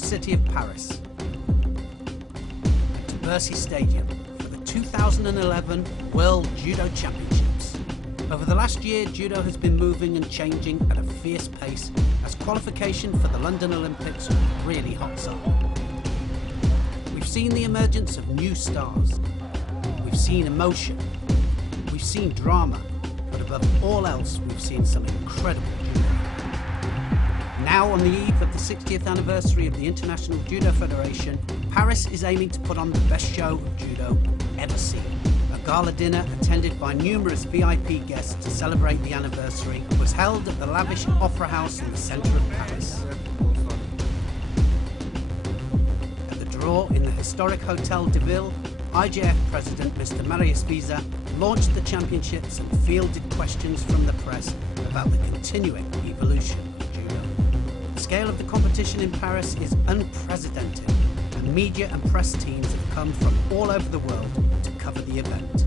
city of Paris, to Bercy Stadium for the 2011 World Judo Championships. Over the last year, judo has been moving and changing at a fierce pace as qualification for the London Olympics really hots up. We've seen the emergence of new stars. We've seen emotion. We've seen drama. But above all else, we've seen some incredible judo. Now, on the eve of the 60th anniversary of the International Judo Federation, Paris is aiming to put on the best show of judo ever seen. A gala dinner attended by numerous VIP guests to celebrate the anniversary was held at the lavish Opera House in the centre of Paris. At the draw in the historic Hotel de Ville, IJF President Mr. Marius Visa launched the championships and fielded questions from the press about the continuing evolution of judo. The scale of the competition in Paris is unprecedented, and media and press teams have come from all over the world to cover the event.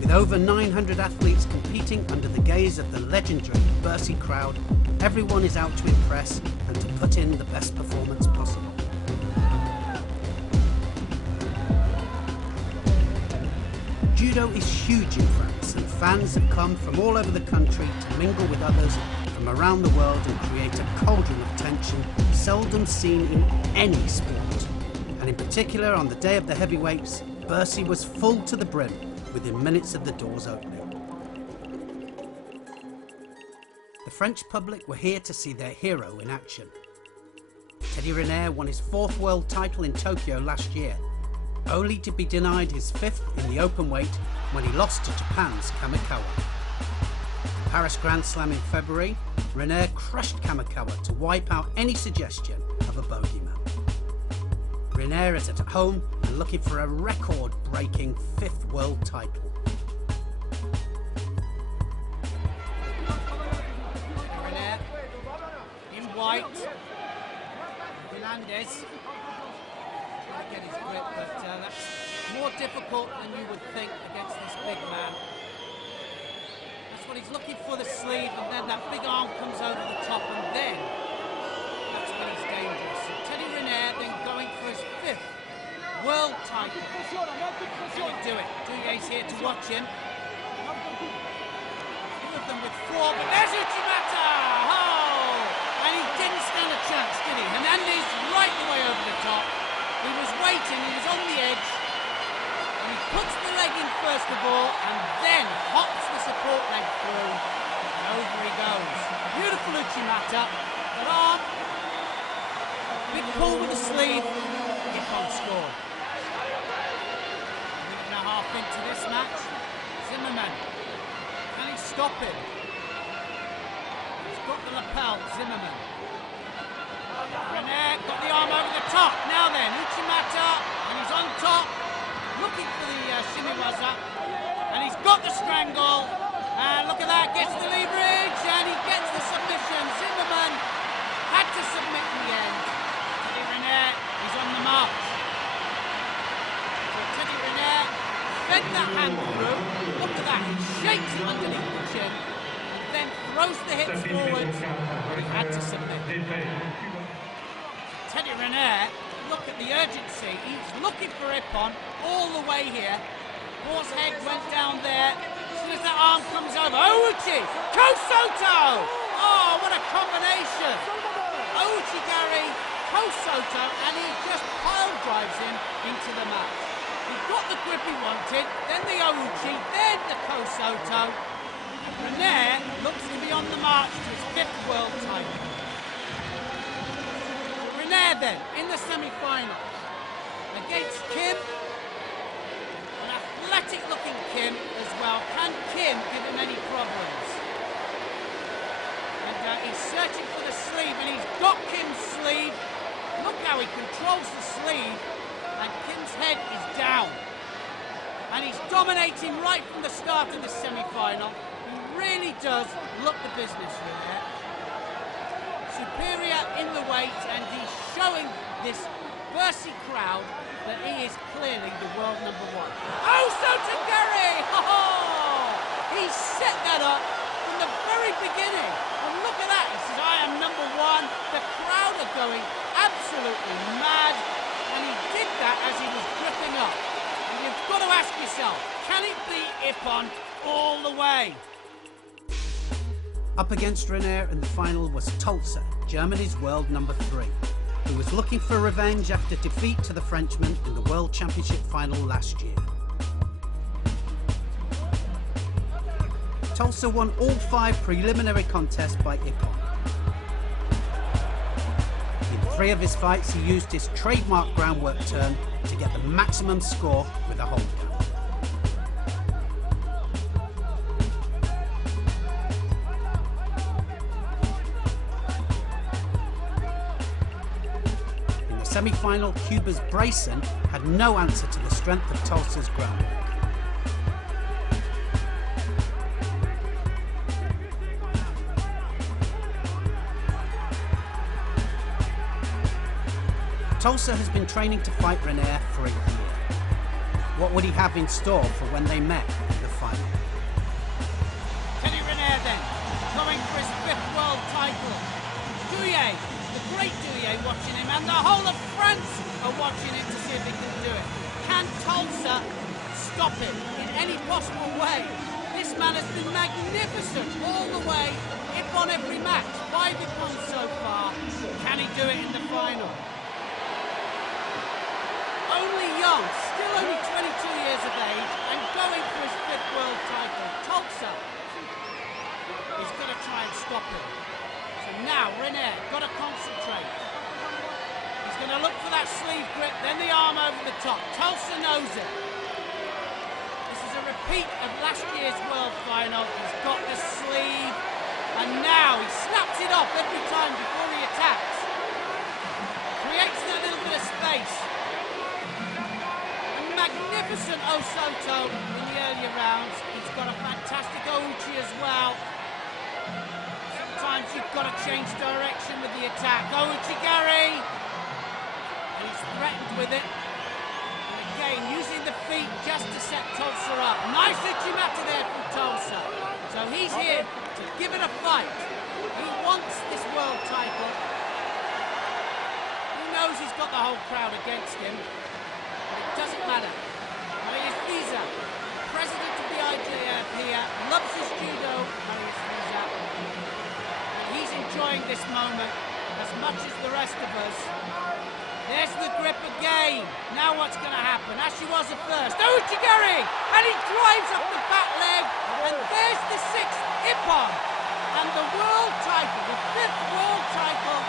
With over 900 athletes competing under the gaze of the legendary Bercy crowd, everyone is out to impress and to put in the best performance possible. Judo is huge in France, and fans have come from all over the country to mingle with others from around the world and create a cauldron of tension seldom seen in any sport. And in particular, on the day of the heavyweights, Bercy was full to the brim within minutes of the doors opening. The French public were here to see their hero in action. Teddy Riner won his 4th world title in Tokyo last year, only to be denied his 5th in the open weight when he lost to Japan's Kamikawa. At Paris Grand Slam in February, Riner crushed Kamikawa to wipe out any suggestion of a bogeyman. Riner is at home and looking for a record-breaking 5th world title. Riner in white, Hernandez. Get his grip, but that's more difficult than you would think against this big man. That's what he's looking for, the sleeve, and then that big arm comes over the top, and then that's when he's dangerous. So Teddy Riner then going for his 5th world title. Can he do it? Duye's here to watch him. Two of them with 4, but there's Uchimata! Oh! And he didn't stand a chance, did he? Hernandez right the way over the top. He was waiting, he was on the edge, and he puts the leg in first of all, and then hops the support leg through, and over he goes. Beautiful Uchimata, but arm, big pull with the sleeve, Ippon score. A minute and a half into this match, Zimmerman, can he stop him? He's got the lapel, Zimmerman. Riner got the arm over the top. Now then, Uchimata, and he's on top, looking for the shimiwaza, and he's got the strangle. And look at that, gets the leverage, and he gets the submission. Zimmerman had to submit in the end. Teddy Riner, he's on the march. So Teddy Riner fed that hand through. Look at that, he shakes it underneath the chin, and then throws the hips forwards, but he had to submit. Teddy Riner, look at the urgency. He's looking for Ippon all the way here. Horse head went down there. As soon as that arm comes over, Ouchi! Kosoto! Oh, what a combination! Ouchi Gary, Kosoto, and he just pile drives him into the match. He got the grip he wanted, then the Ouchi, then the Kosoto. Riner looks to be on the march to his 5th world title. Riner then, in the semi-finals, against Kim, an athletic-looking Kim as well. Can Kim give him any problems? And he's searching for the sleeve, and he's got Kim's sleeve. Look how he controls the sleeve, and Kim's head is down. And he's dominating right from the start of the semi-final. He really does look the business, Riner. Superior in the weight, and he's showing this Bercy crowd that he is clearly the world #1. Oh, Sotogari! Oh, he set that up from the very beginning. And look at that, he says, I am #1. The crowd are going absolutely mad, and he did that as he was gripping up. And you've got to ask yourself, can it beat Ippon all the way? Up against Renair in the final was Tulsa, Germany's world number 3, who was looking for revenge after defeat to the Frenchman in the World Championship final last year. Tulsa won all 5 preliminary contests by Ippon. In 3 of his fights, he used his trademark groundwork turn to get the maximum score with a hold count. In the semi-final, Cuba's Brayson had no answer to the strength of Tulsa's groundwork. Tulsa has been training to fight Renair for a year. What would he have in store for when they met in the final? Teddy Renair then, going for his 5th world title. Douillet, the great Douillet watching him, and the whole of France are watching him to see if he can do it. Can Tulsa stop him in any possible way? This man has been magnificent all the way, Ippon every match, 5 Ippon so far. Can he do it in the final? Only young, still only 22 years of age, and going for his 5th world title. Tulsa is going to try and stop him. So now, Renair, got to concentrate. He's going to look for that sleeve grip, then the arm over the top. Tulsa knows it. This is a repeat of last year's world final. He's got the sleeve, and now he snaps it off every time before he attacks. Creates that little bit of space. Magnificent Osoto in the earlier rounds. He's got a fantastic Ouchi as well. Sometimes you've got to change direction with the attack. Ouchi Gary! And he's threatened with it. And again, using the feet just to set Tulsa up. Nice Uchimata there from Tulsa. So he's here to give it a fight. He wants this world title. He knows he's got the whole crowd against him. Doesn't matter. Marius Visa, president of the IGF here, loves his judo, Marius Visa. And he's enjoying this moment as much as the rest of us. There's the grip again. Now what's going to happen? Ashiwaza first. Ouchigari! And he drives up the back leg. And there's the 6th Ippon. And the world title, the 5th world title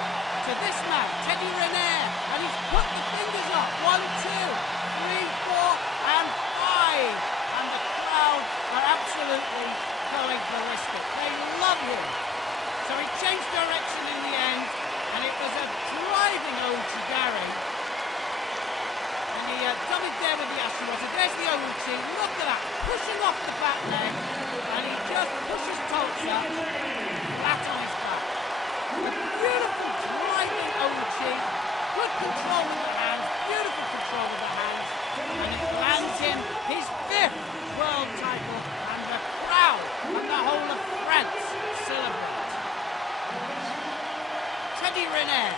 to this man, Teddy Renair. And he's put the fingers up. 1, 2. 3, 4, and 5. And the crowd are absolutely going ballistic. They love him. So he changed direction in the end, and it was a driving Ouchigari. And he doubled there with the Ashiwaza. There's the Ouchi. Look at that. Pushing off the back leg. And he just pushes Tulsa flat on his back. A beautiful driving Ouchi. Good control with the hands. Beautiful control with the hands. And it lands him his 5th world title, and the crowd and the whole of France celebrate. Teddy Renair,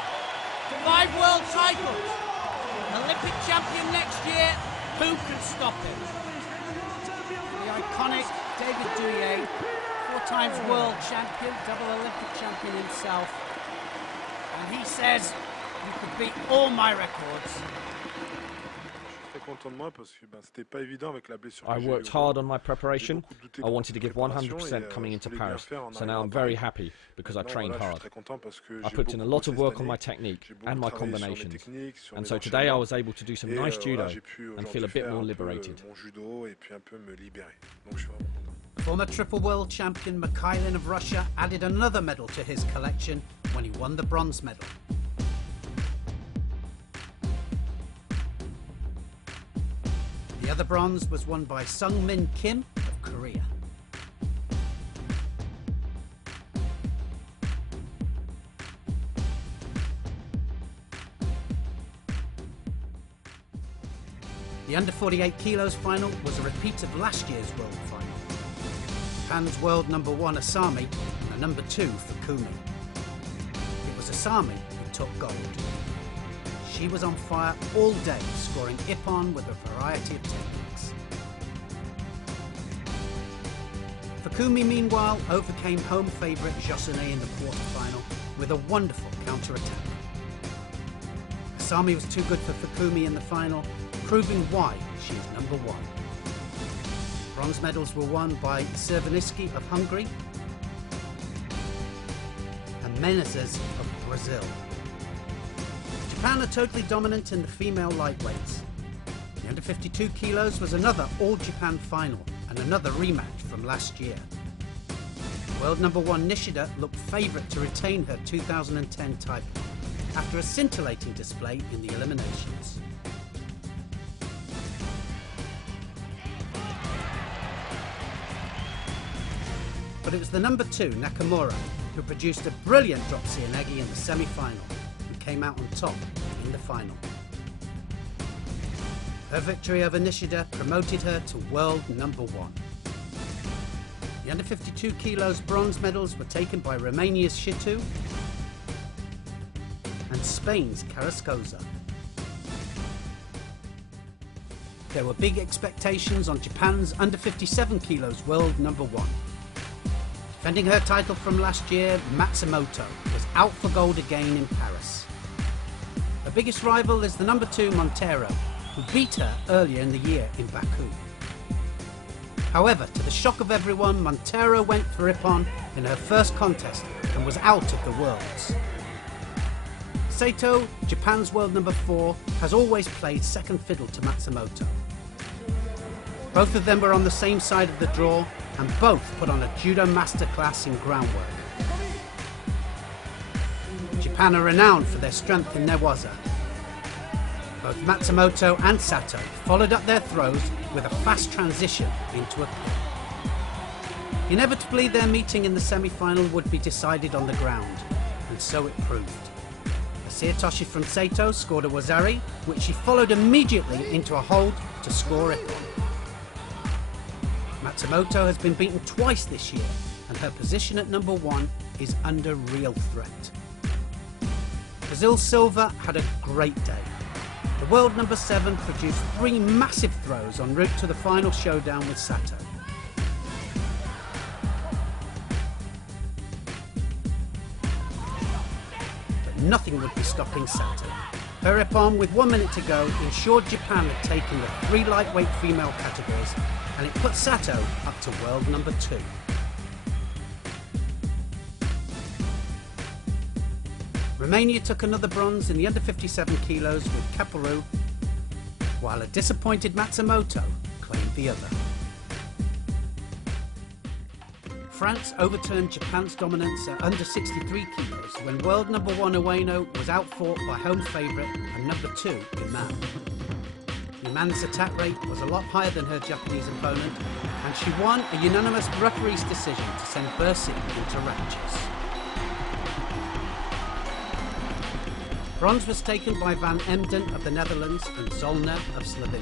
5 world titles, Olympic champion next year. Who can stop him? The iconic David Douillet, 4 times world champion, double Olympic champion himself, and he says, "You could beat all my records." I worked hard on my preparation. I wanted to give 100% coming into Paris, so now I'm very happy because I trained hard. I put in a lot of work on my technique and my combinations, and so today I was able to do some nice judo and feel a bit more liberated. Former triple world champion Mikhailin of Russia added another medal to his collection when he won the bronze medal. The other bronze was won by Sungmin Kim of Korea. The under 48 kilos final was a repeat of last year's world final. Japan's world number 1 Asami and the number 2 Fukumi. It was Asami who took gold. She was on fire all day, scoring ippon with a variety of techniques. Fukumi, meanwhile, overcame home favourite Josune in the quarter-final with a wonderful counter-attack. Asami was too good for Fukumi in the final, proving why she is number 1. Bronze medals were won by Cerviniski of Hungary and Menezes of Brazil. Japan are totally dominant in the female lightweights. The under 52 kilos was another All-Japan final and another rematch from last year. World number 1 Nishida looked favourite to retain her 2010 title after a scintillating display in the eliminations. But it was the number 2 Nakamura who produced a brilliant drop Seonegi in the semi-final and came out on top in the final. Her victory over Nishida promoted her to world number 1. The under 52 kilos bronze medals were taken by Romania's Shitu and Spain's Carrascosa. There were big expectations on Japan's under 57 kilos world number 1. Defending her title from last year, Matsumoto was out for gold again in Paris. Her biggest rival is the number 2 Montero, who beat her earlier in the year in Baku. However, to the shock of everyone, Montero went for ippon in her first contest and was out of the Worlds. Saito, Japan's world number 4, has always played second fiddle to Matsumoto. Both of them were on the same side of the draw and both put on a judo masterclass in groundwork. Japan are renowned for their strength in newaza. Both Matsumoto and Sato followed up their throws with a fast transition into a kick. Inevitably, their meeting in the semi-final would be decided on the ground, and so it proved. A seotoshi from Saito scored a wazari, which she followed immediately into a hold to score ippon. Matsumoto has been beaten twice this year, and her position at number 1 is under real threat. Brazil's silver had a great day. The world number 7 produced 3 massive throws en route to the final showdown with Sato. But nothing would be stopping Sato. Her ippon with 1 minute to go ensured Japan had taken the 3 lightweight female categories, and it put Sato up to world number 2. Romania took another bronze in the under 57 kilos with Caporu, while a disappointed Matsumoto claimed the other. France overturned Japan's dominance at under 63 kilos when world number 1 Ueno was outfought by home favourite and number 2 Iman. Iman's attack rate was a lot higher than her Japanese opponent, and she won a unanimous referee's decision to send Bursi into ranches. Bronze was taken by Van Emden of the Netherlands and Zollner of Slovenia.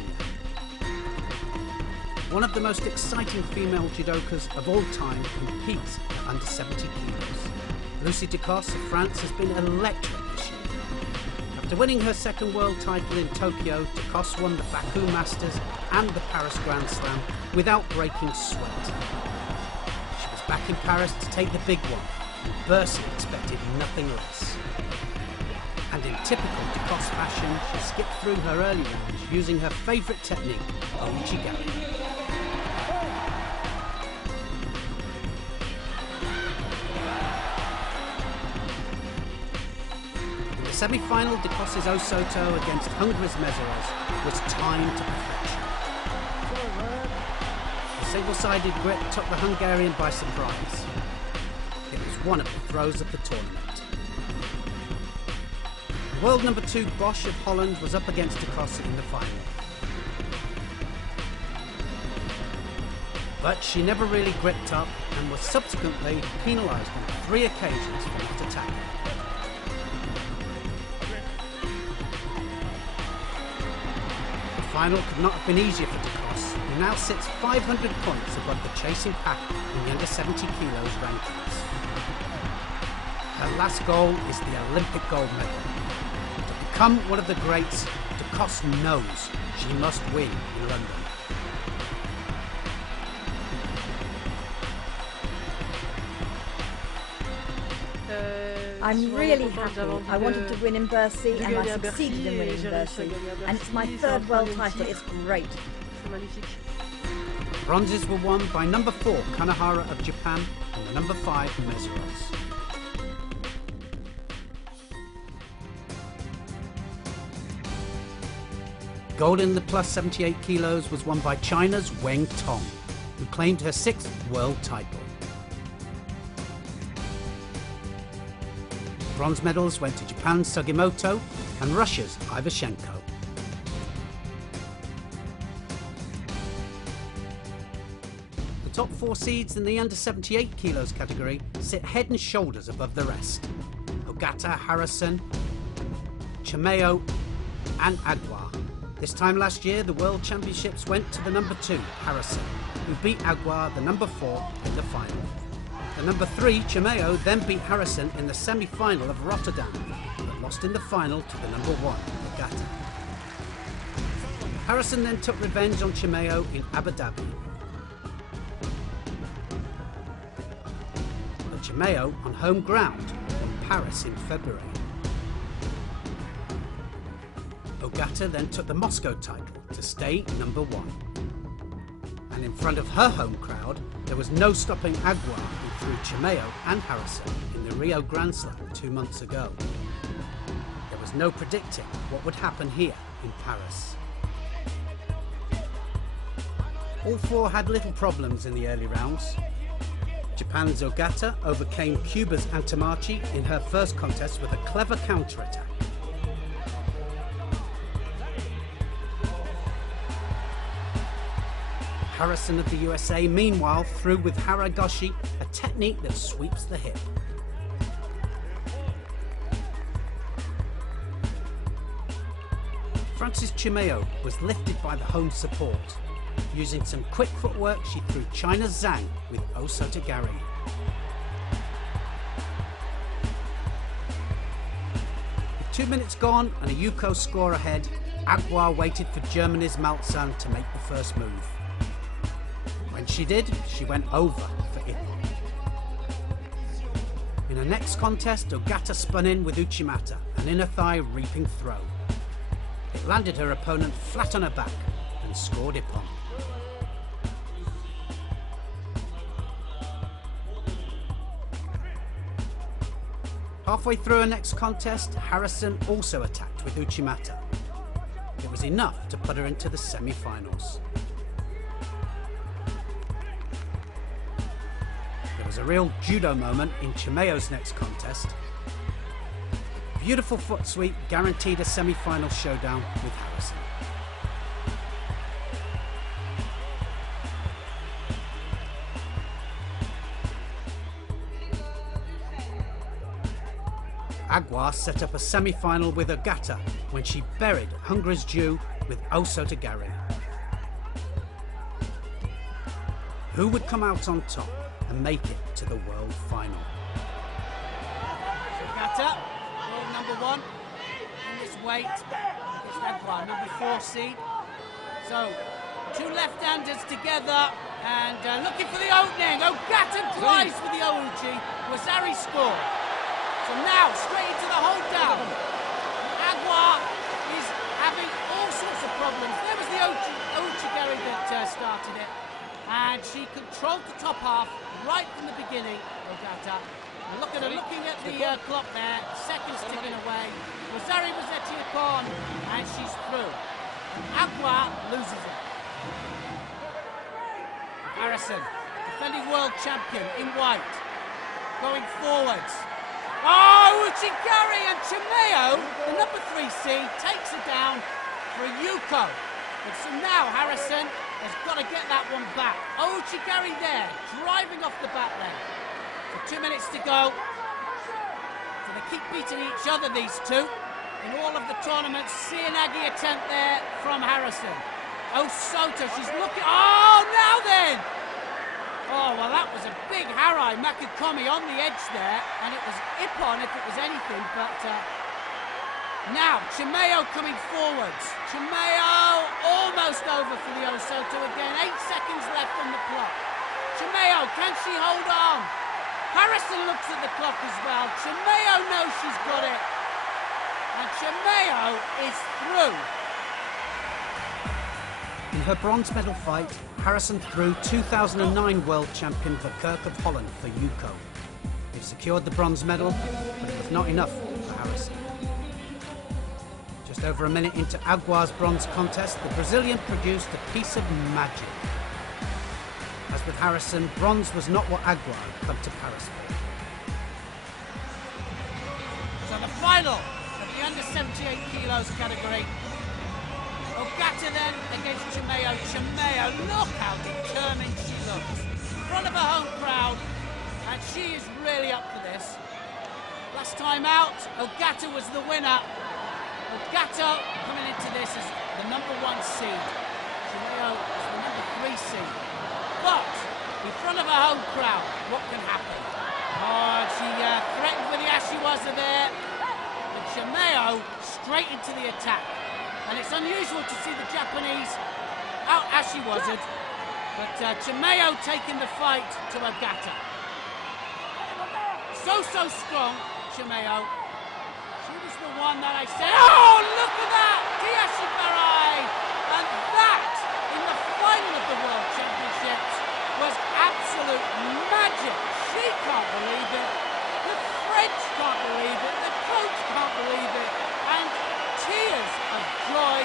One of the most exciting female judokas of all time competes at under 70 kilos. Lucie Ducos of France has been electric this year. After winning her second world title in Tokyo, Ducos won the Baku Masters and the Paris Grand Slam without breaking sweat. She was back in Paris to take the big one, and Bursi expected nothing less. And in typical Ducos fashion, she skipped through her early rounds using her favourite technique, Ouchigari. In the semi-final, Ducos' Osoto against Hungary's Mezeres was timed to perfection. The single-sided grip took the Hungarian by surprise. It was one of the throws of the tournament. World number 2 Bosch of Holland was up against Ducos in the final. But she never really gripped up and was subsequently penalised on 3 occasions for not attacking. The final could not have been easier for Ducos, who now sits 500 points above the chasing pack in the under 70 kilos rankings. Her last goal is the Olympic gold medal. become one of the greats, Takashi knows she must win in London. I'm really happy. I wanted to win in Bercy and I succeeded in winning Bercy. And it's my third world title. It's great. Bronzes were won by number 4 Kanehara of Japan and the number 5 Mesros. Gold in the plus 78 kilos was won by China's Weng Tong, who claimed her 6th world title. Bronze medals went to Japan's Sugimoto and Russia's Ivashenko. The top 4 seeds in the under 78 kilos category sit head and shoulders above the rest. OGATA, Harrison, CHIUMEO and AGUIAR. This time last year, the World Championships went to the number 2, Harrison, who beat AGUIAR, the number 4, in the final. The number 3, CHIUMEO, then beat Harrison in the semi-final of Rotterdam, but lost in the final to the number 1, OGATA. Harrison then took revenge on CHIUMEO in Abu Dhabi. But CHIUMEO on home ground in Paris in February. OGATA then took the Moscow title to stay number 1. And in front of her home crowd, there was no stopping AGUIAR, who threw CHIUMEO and Harrison in the Rio Grand Slam 2 months ago. There was no predicting what would happen here in Paris. All 4 had little problems in the early rounds. Japan's OGATA overcame Cuba's Antamachi in her first contest with a clever counter-attack. Harrison of the USA, meanwhile, threw with Haragoshi, a technique that sweeps the hip. Frances CHIUMEO was lifted by the home support. Using some quick footwork, she threw China's Zhang with Osotogari. With 2 minutes gone and a Yuko score ahead, AGUIAR waited for Germany's Malzahn to make the first move. When she did, she went over for Ippon. In her next contest, OGATA spun in with Uchimata, an inner thigh reaping throw. It landed her opponent flat on her back and scored Ippon. Halfway through her next contest, Harrison also attacked with Uchimata. It was enough to put her into the semi-finals. There was a real judo moment in CHIUMEO's next contest. Beautiful foot sweep guaranteed a semi-final showdown with Harrison. AGUIAR set up a semi-final with OGATA when she buried Hungary's Jew with Osotogari. Who would come out on top and make it to the world final? OGATA, world number 1 in this weight. It's AGUIAR, number 4 seed. So, 2 left-handers together and looking for the opening. OGATA drives for the Ouchi. Wazari score. So now, straight into the hold down. AGUIAR is having all sorts of problems. There was the Ouchigari that started it. And she controlled the top half right from the beginning, OGATA. And look at her looking at the clock there, seconds ticking away. Wazari was at Ippon, and she's through. AGUIAR loses it. Harrison, defending world champion in white, going forwards. Oh, Uchigari and CHIUMEO, the number 3 seed, takes her down for a Yuko. And so now Harrison has got to get that one back. Uchigari there, driving off the back leg. So 2 minutes to go. So they keep beating each other, these two. In all of the tournaments, Sianagi attempt there from Harrison. Osoto, she's looking, oh, now then! Oh, well, that was a big Harai Makikomi on the edge there, and it was Ippon if it was anything, but Now, TCHEUMEO coming forwards. TCHEUMEO almost over for the Osoto again. 8 seconds left on the clock. TCHEUMEO, can she hold on? Harrison looks at the clock as well. TCHEUMEO knows she's got it. And TCHEUMEO is through. In her bronze medal fight, Harrison threw 2009 world champion Verkerk of Holland for Yuko. They secured the bronze medal, but it was not enough for Harrison. Just over a minute into AGUIAR's bronze contest, the Brazilian produced a piece of magic. As with Harrison, bronze was not what AGUIAR had come to Paris for. So the final of the under 78 kilos category. OGATA then against TCHEUMEO. TCHEUMEO, look how determined she looks. In front of her home crowd, and she is really up for this. Last time out, OGATA was the winner. OGATA coming into this as the #1 seed. TCHEUMEO is the #3 seed. But in front of her home crowd, what can happen? Oh, she threatened with the Ashiwaza there. But TCHEUMEO straight into the attack. And it's unusual to see the Japanese out Ashiwaza'd, but TCHEUMEO taking the fight to OGATA. So strong, TCHEUMEO. She was the one that I said, oh, look at that! Tiashibarai! And that, in the final of the World Championships, was absolute magic. She can't believe it. The French can't believe it. The coach can't believe it. And tears of joy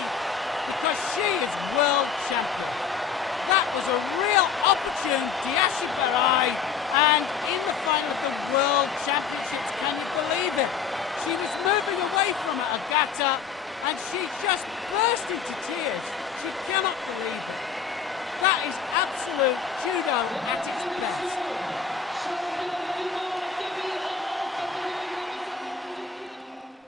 because she is world champion. That was a real opportune Tiashibarai, and in the final of the World Championships, can you believe it? She was moving away from it, OGATA, and she just burst into tears. She cannot believe it. That is absolute judo at its best.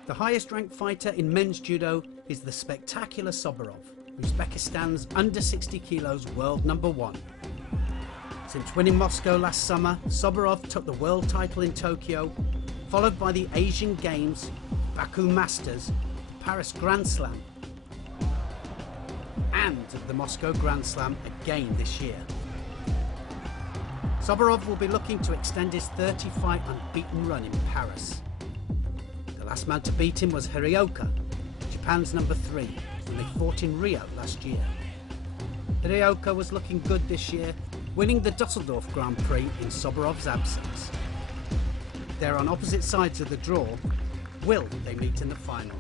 The highest ranked fighter in men's judo is the spectacular SOBIROV, Uzbekistan's under 60 kilos world #1. Since winning Moscow last summer, SOBIROV took the world title in Tokyo, followed by the Asian Games, Baku Masters, Paris Grand Slam, and the Moscow Grand Slam again this year. SOBIROV will be looking to extend his 30-fight unbeaten run in Paris. The last man to beat him was HIRAOKA, Japan's #3, when they fought in Rio last year. HIRAOKA was looking good this year, winning the Dusseldorf Grand Prix in SOBIROV's absence. They're on opposite sides of the draw. Will they meet in the final?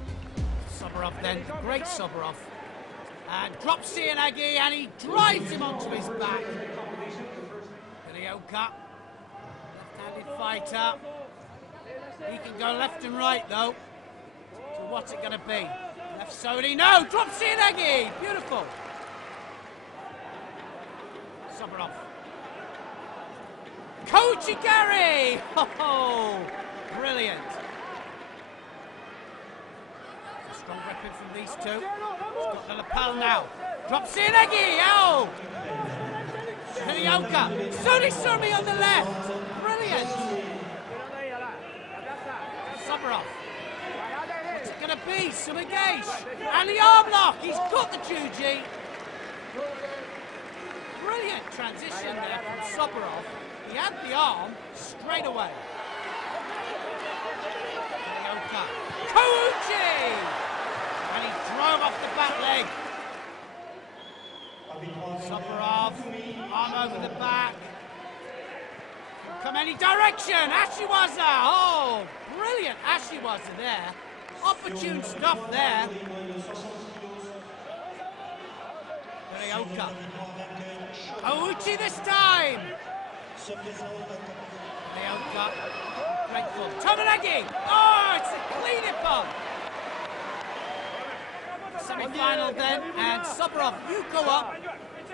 SOBIROV then, great SOBIROV. And drops Hiroaki and he drives him onto his back. HIRAOKA, left-handed fighter. He can go left and right though. So what's it going to be? Left Sodi, no! Drops Hiroaki! Beautiful. SOBIROV. Akari! Oh, brilliant. Strong weapon from these two. He's got the lapel now. Drops Hiroaki! Ow! HIRAOKA. Sodi on the left. Brilliant. SOBIROV. What's it going to be? Sumigash. And the arm lock. He's got the Juji. Brilliant transition there from SOBIROV. He had the arm straight away. HIRAOKA. Kouchi! And he drove off the back leg. SOBIROV, arm over the back. Come any direction, Ashiwaza! Oh, brilliant Ashiwaza there. Opportune stuff there. HIRAOKA. Kouchi this time! HIRAOKA. Grateful. Tomonagi! Oh, it's a clean hip-on! Semi-final then, and SOBIROV, Yuko up.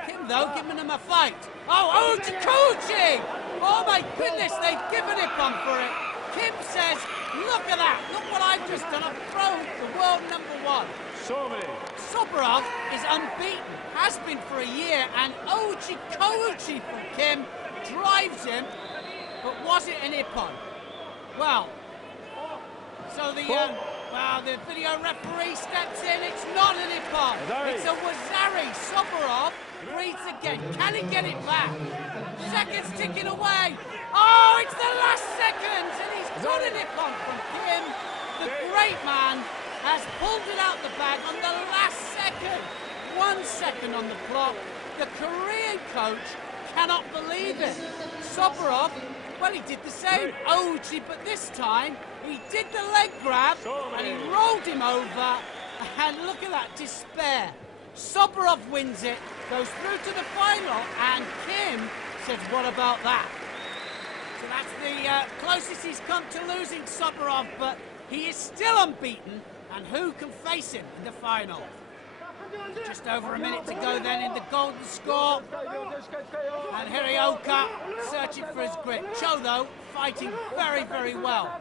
Kim though, giving him a fight. Oh, Kouchi! Oh my goodness, they've given hip-on for it. Kim says, look at that, look what I've just done, I've thrown the world #1. SOBIROV is unbeaten, has been for a year, and Kouchi from Kim drives him, but was it an hip-on? Well, so the Well, the video referee steps in. It's not an Ippon. It's a Wazari. Soborov breathes again. Can he get it back? Seconds ticking away. Oh, it's the last seconds, and he's got an Ippon from Kim. The great man has pulled it out the bag on the last second. 1 second on the clock. The Korean coach cannot believe it. Soborov, well, he did the same. Oji, but this time he did the leg grab and he rolled him over. And look at that despair. Soborov wins it, goes through to the final, and Kim says, "What about that?" So that's the closest he's come to losing Soborov, but he is still unbeaten. And who can face him in the final? Just over a minute to go then in the golden score. And Hiroaki searching for his grit. Cho, though, fighting very, very well.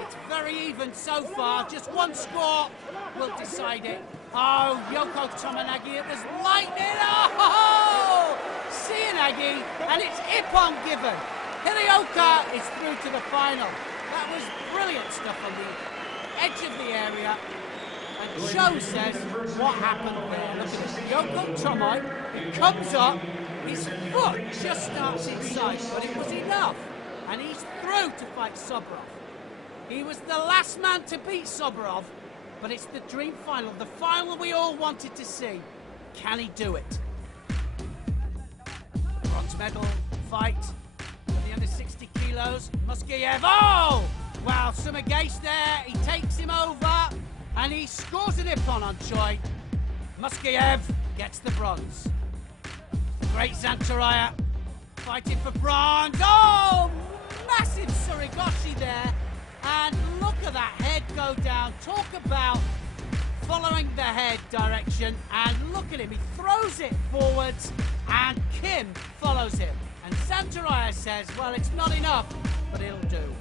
It's very even so far. Just one score will decide it. Oh, Yoko Tomonagi, it was lightning. Oh, Seoinage, and it's Ippon given. Hiroaki is through to the final. That was brilliant stuff on the edge of the area. And Cho says, what happened there? Look at this. Yoko Tomoe comes up, his foot just starts inside, but it was enough. And he's through to fight Soborov. He was the last man to beat Soborov, but it's the dream final, the final we all wanted to see. Can he do it? Bronze medal fight for the under 60 kilos. Muskayev, oh! Wow, Sumagase there, he takes him over, and he scores an Ippon on Choi. Muskayev gets the bronze. Great Zantaraya fighting for bronze. Oh, massive Surigoshi there. And look at that head go down. Talk about following the head direction. And look at him, he throws it forwards, and Kim follows him. And Zantaraya says, well, it's not enough, but it'll do.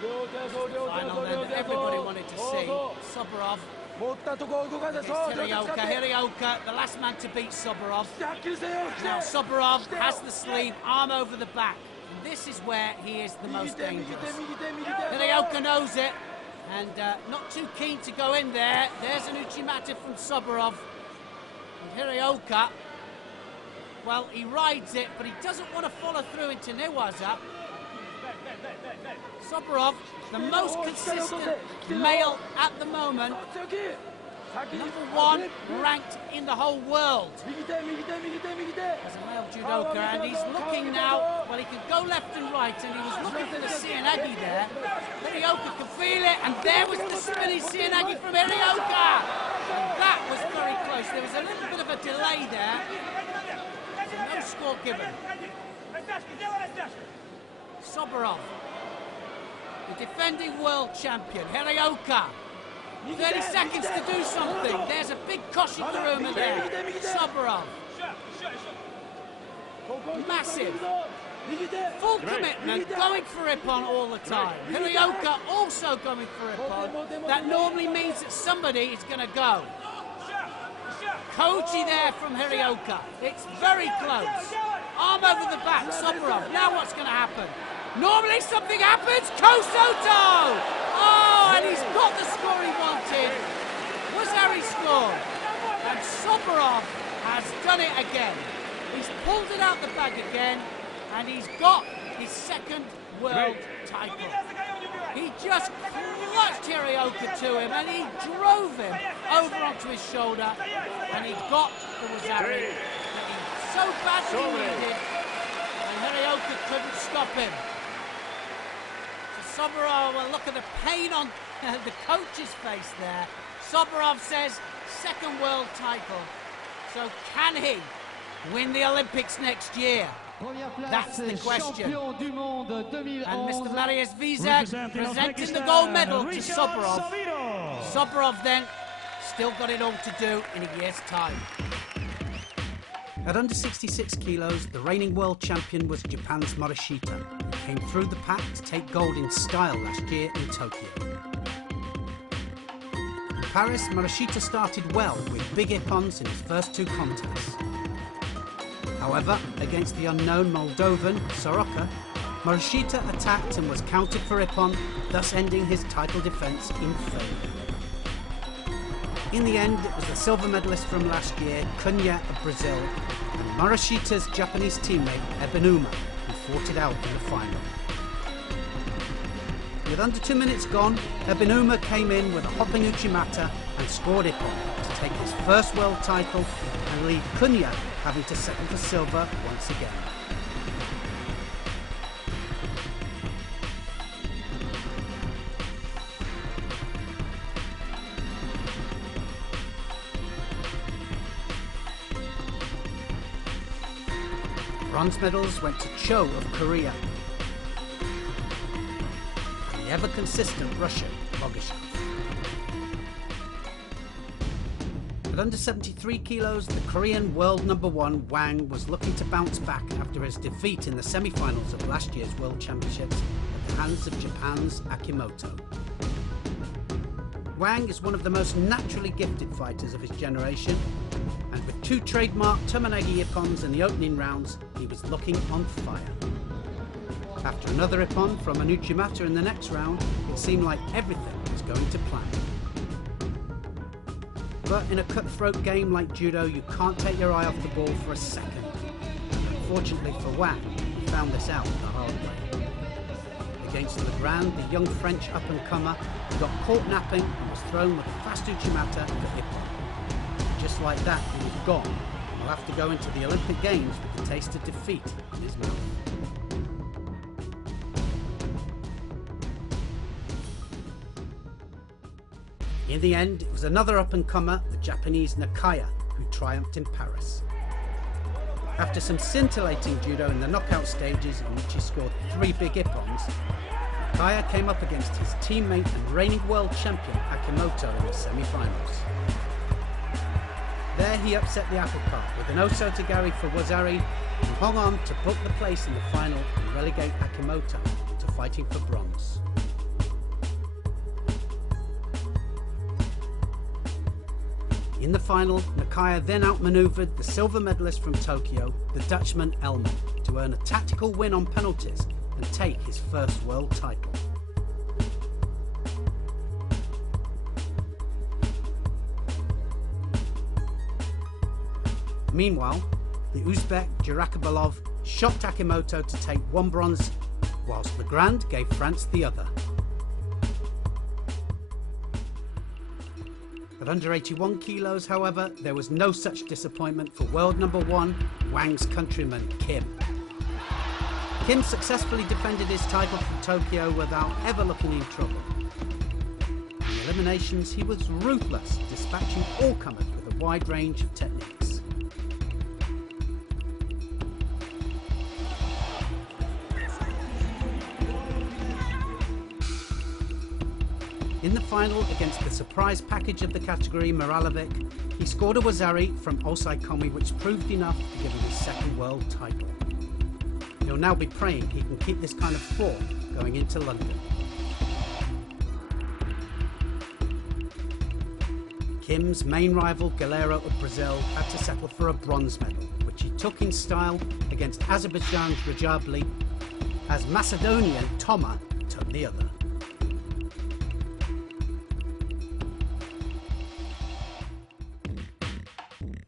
Final then that everybody wanted to see. Soborov. Hiroaka, the last man to beat Soborov. Now Soborov has the sleeve, arm over the back. And this is where he is the most dangerous. Hiroaka knows it, and not too keen to go in there. There's an Uchimata from Soborov. And Hiroaka, well, he rides it, but he doesn't want to follow through into Newaza. Soborov, the most consistent male at the moment, #1 ranked in the whole world as a male judoka, and he's looking now, well, he can go left and right, and he was looking for the Seoinage there. Hiroaka can feel it, and there was the spinning Seoinage from Hiroaka. And that was very close. There was a little bit of a delay there. So no score given. Soborov, the defending world champion, Hiroaka. 30 seconds to do something. There's a big Koshi Kuruma there. Soborov. Massive. Full commitment, going for Ippon all the time. Hiroaka also going for Ippon. That normally means that somebody is going to go. Koji there from Hiroaka. It's very close. Arm over the back, Soborov. Now what's going to happen? Normally something happens. Kosoto! Oh, and he's got the score he wanted. Wazari scored. And Soborov has done it again. He's pulled it out the bag again, and he's got his second world title. He just clutched Hiroaka to him, and he drove him over onto his shoulder, and he got the Wazari that he so badly needed, and Hiroaka couldn't stop him. So Soborov, well, look at the pain on the coach's face there. Soborov says, second world title. So can he win the Olympics next year? That's the question. And Mr. Marius Vizak presenting the gold medal to Soborov. Soborov then still got it all to do in a year's time. At under 66 kilos, the reigning world champion was Japan's Morishita, who came through the pack to take gold in style last year in Tokyo. In Paris, Morishita started well with big Ippons in his first two contests. However, against the unknown Moldovan, Soroka, Morishita attacked and was countered for Ippon, thus ending his title defence in failure. In the end, it was the silver medalist from last year, Kunya of Brazil, and Morishita's Japanese teammate, Ebenuma, who fought it out in the final. With under 2 minutes gone, Ebenuma came in with a hopping Uchimata and scored Ippon to take his first world title and leave Kunya having to settle for silver once again. Bronze medals went to Cho of Korea and the ever-consistent Russian Bogushov. At under 73 kilos, the Korean world #1 Wang was looking to bounce back after his defeat in the semi-finals of last year's World Championships at the hands of Japan's Akimoto. Wang is one of the most naturally gifted fighters of his generation, and with 2 trademark Tomonagi Ippons in the opening rounds, he was looking on fire. After another Ippon from an Uchimata in the next round, it seemed like everything was going to plan. But in a cutthroat game like judo, you can't take your eye off the ball for a second. Unfortunately for Wang, he found this out the hard way. Against Legrand, the young French up-and-comer, got caught napping and was thrown with a fast Uchimata for Ippon. Just like that, he was gone, and will have to go into the Olympic Games with the taste of defeat in his mouth. In the end, it was another up-and-comer, the Japanese Nakaya, who triumphed in Paris. After some scintillating judo in the knockout stages in which he scored 3 big Ippons, Nakaya came up against his teammate and reigning world champion Akimoto in the semi-finals. There he upset the apple cart with an Osotogari for Wazari and hung on to book the place in the final and relegate Akimoto to fighting for bronze. In the final, Nakaya then outmaneuvered the silver medalist from Tokyo, the Dutchman Elman, to earn a tactical win on penalties and take his first world title. Meanwhile, the Uzbek Jurakabalov shocked Akimoto to take 1 bronze, whilst Legrand gave France the other. At under 81 kilos, however, there was no such disappointment for world #1, Wang's countryman Kim. Kim successfully defended his title from Tokyo without ever looking in trouble. In the eliminations, he was ruthless, dispatching all comers with a wide range of techniques. In the final, against the surprise package of the category, Moralovic, he scored a Wazari from Osaikomi, which proved enough to give him his second world title. He'll now be praying he can keep this kind of form going into London. Kim's main rival, Galero of Brazil, had to settle for a bronze medal, which he took in style against Azerbaijan's Rajabli, as Macedonian Toma took the other.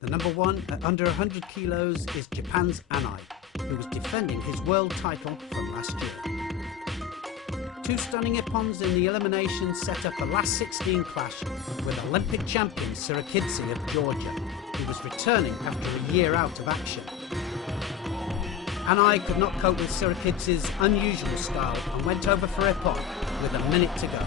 The #1 at under 100 kilos is Japan's Anai, who was defending his world title from last year. 2 stunning Ippons in the eliminations set up a last 16 clash with Olympic champion Sirakidze of Georgia, who was returning after a year out of action. Anai could not cope with Sirakidze's unusual style and went over for Ippon with a minute to go.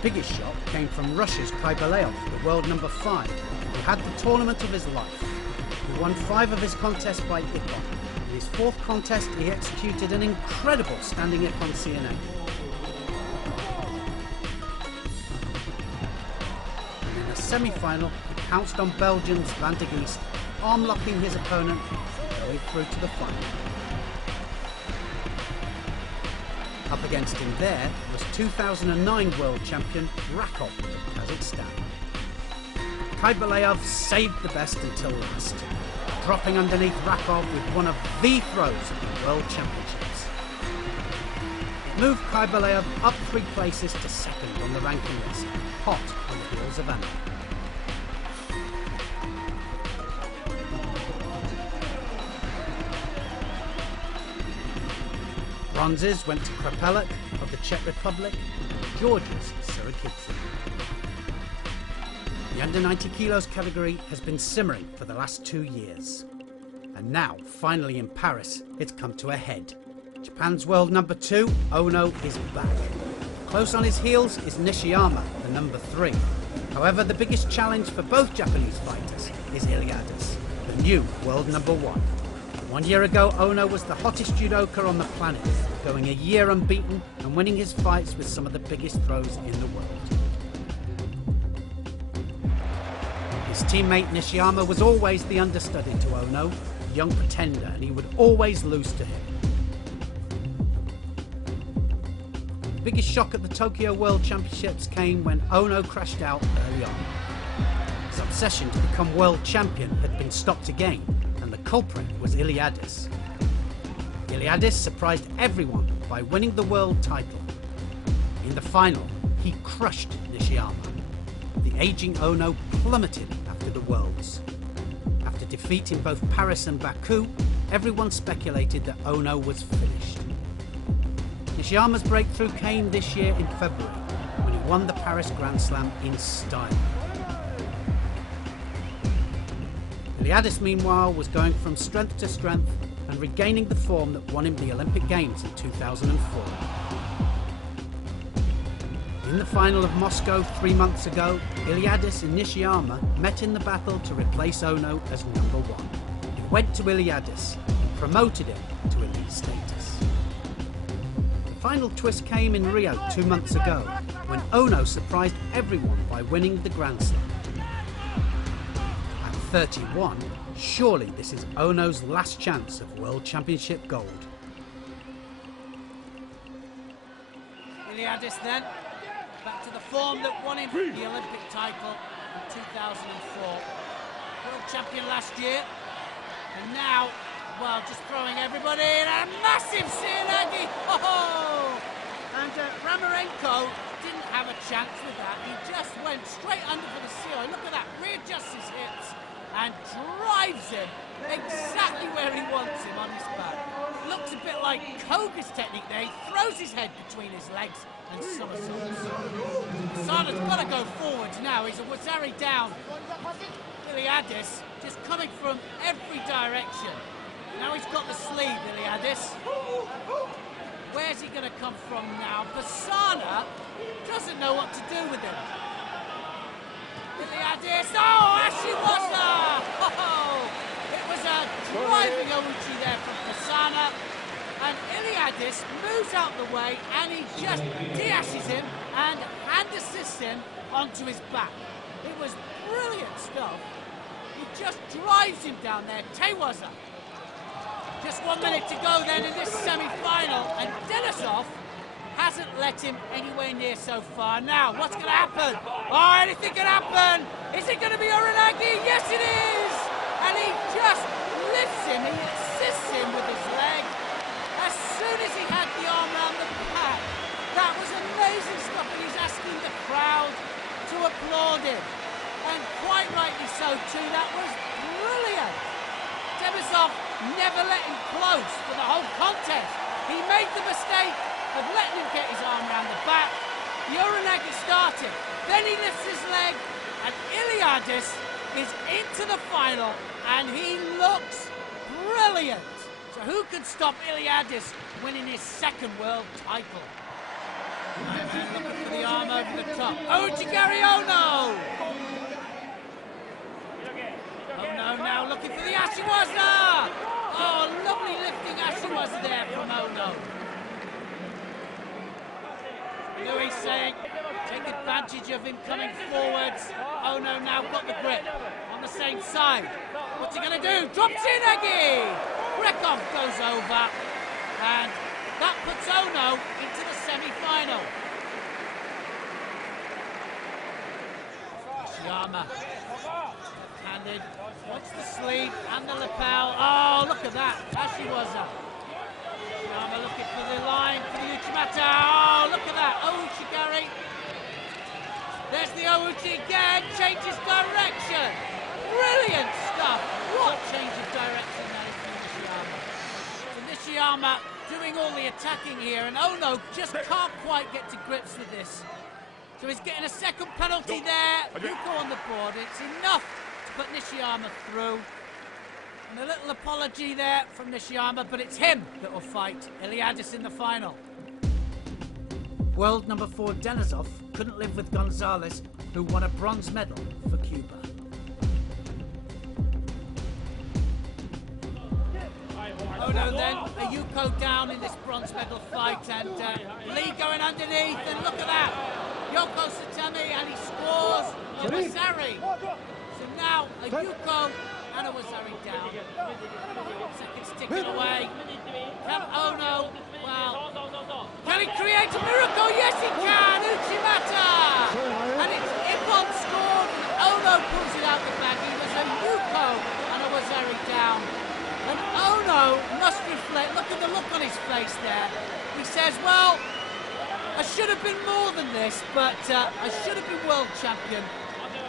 The biggest shot came from Russia's Kybelev, the world #5, who had the tournament of his life. He won 5 of his contests by Ippon. In his 4th contest, he executed an incredible standing Ippon CNA. And in the semi-final, he pounced on Belgium's Van de Geest, arm-locking his opponent and going through to the final. Up against him there was 2009 world champion Rakov of Kazakhstan. Kybelev saved the best until last, dropping underneath Rakov with one of the throws of the World Championships. Moved Kaibalev up 3 places to second on the ranking list, hot on the heels of Anna. Bronzes went to Krapelek of the Czech Republic, Georgia's Sirikidze. The under 90 kilos category has been simmering for the last 2 years. And now, finally in Paris, it's come to a head. Japan's world number 2, Ono, is back. Close on his heels is Nishiyama, the number 3. However, the biggest challenge for both Japanese fighters is Iliadis, the new world number 1. 1 year ago, Ono was the hottest judoka on the planet, going a year unbeaten and winning his fights with some of the biggest throws in the world. His teammate Nishiyama was always the understudy to Ono, a young pretender, and he would always lose to him. The biggest shock at the Tokyo World Championships came when Ono crashed out early on. His obsession to become world champion had been stopped again, and the culprit was Iliadis. Iliadis surprised everyone by winning the world title. In the final, he crushed Nishiyama. The aging Ono plummeted after the Worlds. After defeat in both Paris and Baku, everyone speculated that Ono was finished. Nishiyama's breakthrough came this year in February, when he won the Paris Grand Slam in style. Iliadis, meanwhile, was going from strength to strength and regaining the form that won him the Olympic Games in 2004. In the final of Moscow 3 months ago, Iliadis and Nishiyama met in the battle to replace Ono as number 1. It went to Iliadis and promoted him to elite status. The final twist came in Rio 2 months ago, when Ono surprised everyone by winning the Grand Slam. At 31, surely this is Ono's last chance of World Championship gold. Iliadis then, back to the form that won him the Olympic title in 2004. World champion last year, and now, well, just throwing everybody in a massive Sianagi! Oh! And Ramarenko didn't have a chance with that. He just went straight under for the seal. Look at that, readjusts his hips and drives him exactly where he wants him on his back. Looks a bit like Koga's technique there. He throws his head between his legs and somersaults. Sana's got to go forwards now. He's a Wazari down. Iliadis just coming from every direction. Now he's got the sleeve, Iliadis. Where's he going to come from now? Basana doesn't know what to do with him. Iliadis, oh, Ashiwaza! Oh, it was a driving Ouchi there from Basana. And Iliadis moves out the way and he just de-ashes him and hand assists him onto his back. It was brilliant stuff. He just drives him down there, Tewaza. Just 1 minute to go then in this semi-final, and Denisov hasn't let him anywhere near so far. Now, what's going to happen? Oh, anything can happen! Is it going to be Uranagi? Yes, it is! And he just lifts him, he assists him with his leg. As soon as he had the arm around the back, that was amazing stuff, and he's asking the crowd to applaud him. And quite rightly so too, that was brilliant. Denisov never let him close for the whole contest. He made the mistake of letting him get his arm around the back. The Uranagi started, then he lifts his leg, and Iliadis is into the final, and he looks brilliant. So who can stop Iliadis winning his second world title? And looking for the arm over the top. Ojigari Ono! Ono now looking for the Ashiwaza! Oh, lovely lifting Ashiwaza there from Ono. Louis saying, take advantage of him coming forwards. Ono now got the grip on the same side. What's he going to do? Drops in Agi! Rekov goes over, and that puts Ono into the semi-final. Nishiyama. Handed. Watch the sleeve and the lapel. Oh, look at that. Ashiwaza. Nishiyama looking for the line for the Uchimata. Oh, look at that. Ouchigari. There's the Ouchi again. Changes direction. Brilliant stuff. What change of direction that is for Nishiyama. So Nishiyama doing all the attacking here, and oh no, just can't quite get to grips with this. So he's getting a second penalty there. Yuko on the board. It's enough to put Nishiyama through. And a little apology there from Nishiyama, but it's him that will fight Iliadis in the final. World number 4 Denisov couldn't live with Gonzalez, who won a bronze medal for Cuba. Oh no, then a Yuko down in this bronze medal fight, and Lee going underneath, and look at that! Yoko Satemi, and he scores Awazari. So now a Yuko and a Awazari down. Seconds ticking away. Oh no, wow. Can he create a miracle? Yes he can! Uchimata! And it's Ippon scored, and Ono pulls it out the bag. He was a Yuko and a Awazari down. And Ono must reflect, look at the look on his face there. He says, well, I should have been more than this, but I should have been world champion.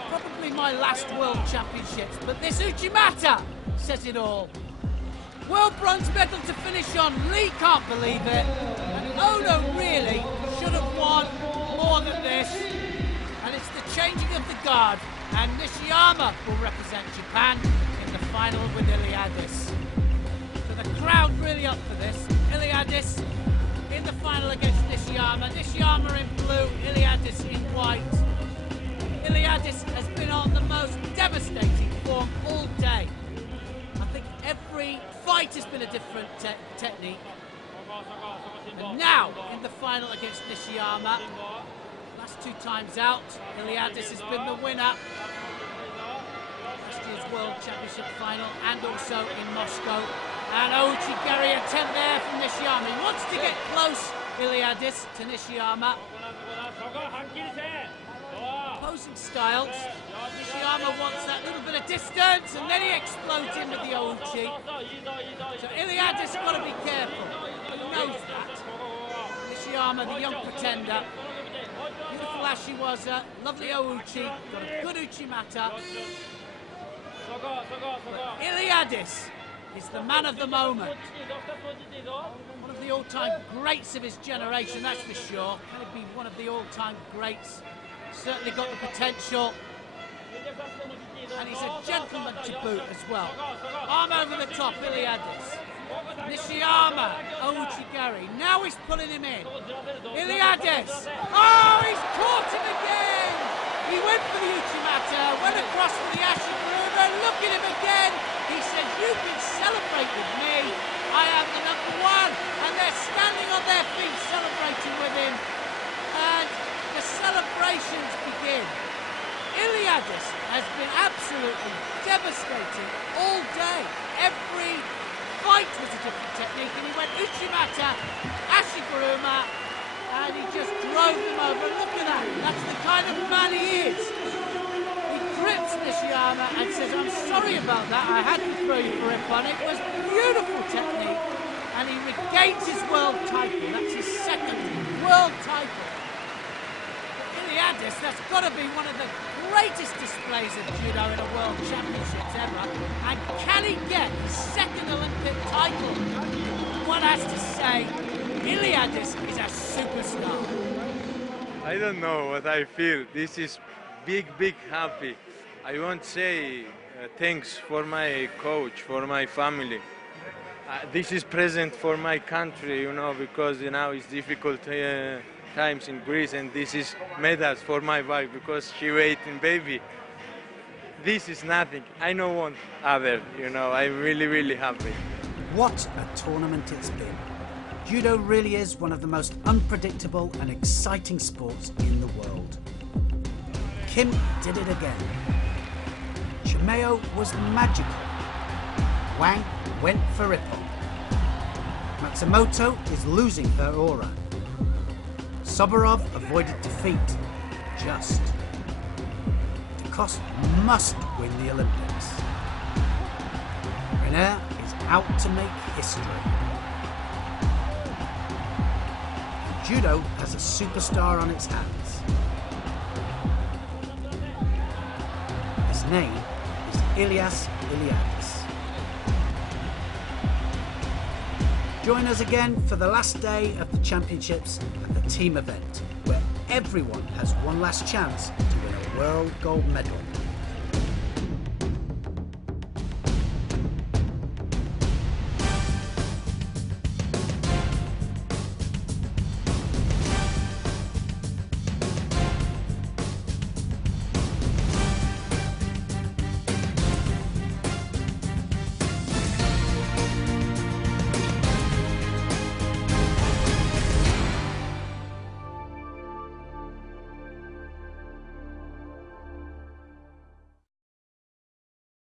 Probably my last world championships, but this Uchimata says it all. World bronze medal to finish on. Lee can't believe it. And Ono really should have won more than this. And it's the changing of the guard. And Nishiyama will represent Japan in the final with Iliadis. So the crowd really up for this. Iliadis in the final against Nishiyama. Nishiyama in blue, Iliadis in white. Iliadis has been on the most devastating form all day. I think every fight has been a different technique. And now, in the final against Nishiyama, last 2 times out, Iliadis has been the winner. Last year's World Championship final and also in Moscow. And Ouchigari attempt there from Nishiyama. He wants to get close, Iliadis, to Nishiyama. Opposing styles. Nishiyama wants that little bit of distance, and then he explodes in with the Ouchi. So Iliadis got to be careful. He knows that. Nishiyama, the young pretender. Beautiful Ashiwaza, lovely Ouchi, got a good Uchimata. But Iliadis is the man of the moment. One of the all-time greats of his generation, that's for sure. Can he be one of the all-time greats? Certainly got the potential. And he's a gentleman to boot as well. Arm over the top, Iliadis. Nishiyama, Ouchigari. Now he's pulling him in. Iliadis. Oh, he's caught him again! He went for the Uchimata, went across for the Ashiguruma. Look at him again! He says, you can celebrate with me. I am the #1. And they're standing on their feet celebrating with him. And the celebrations begin. Iliadis has been absolutely devastating all day. Every fight was a different technique, and he went Uchimata, Ashiguruma, and he just drove them over. Look at that. That's the kind of man he is. He grips Nishiyama and says, I'm sorry about that. I had to throw you for Ippon. It was beautiful technique. And he regains his world title. That's his second world title. Iliadis, that's got to be one of the greatest displays of judo in a world championships ever. And can he get his second Olympic title? One has to say, Iliadis is a superstar. I don't know what I feel. This is big happy. I want to say thanks for my coach, for my family. This is present for my country, you know, because now it's difficult times in Greece, and this is medals for my wife because she waiting baby. This is nothing. I don't want other, you know. I'm really happy. What a tournament it's been. Judo really is one of the most unpredictable and exciting sports in the world. Kim did it again. CHIUMEO was magical. Wang went for Ippon. Matsumoto is losing her aura. Sobirov avoided defeat. Just. Lacoste must win the Olympics. Renair is out to make history. Judo has a superstar on its hands. His name is Ilias Iliadis. Join us again for the last day of the championships at the team event, where everyone has one last chance to win a world gold medal.